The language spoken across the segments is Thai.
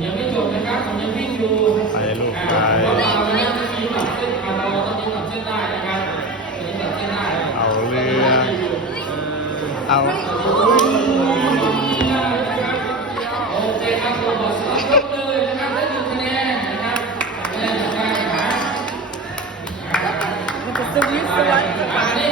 ยังไม่จบนะครับผมยังวิ่งอยู่ไปลูกไปเราเนี่ยจะมีตัดเส้นเราต้องมีตัดเส้นได้นะครับยิงหลัดเส้นได้เอาเรือเอาโอเคครับตัวบอสรับเลยนะครับได้หนึ่คะแนนนะครับคะแนนจากการตช์ส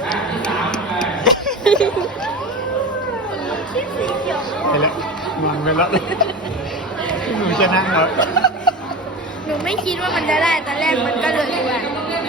ไปไปแล้วมึงไปแล้วหนูชนะแล้วหนูไม่คิดว่ามันจะได้ตอนแรกมันก็เลยว่า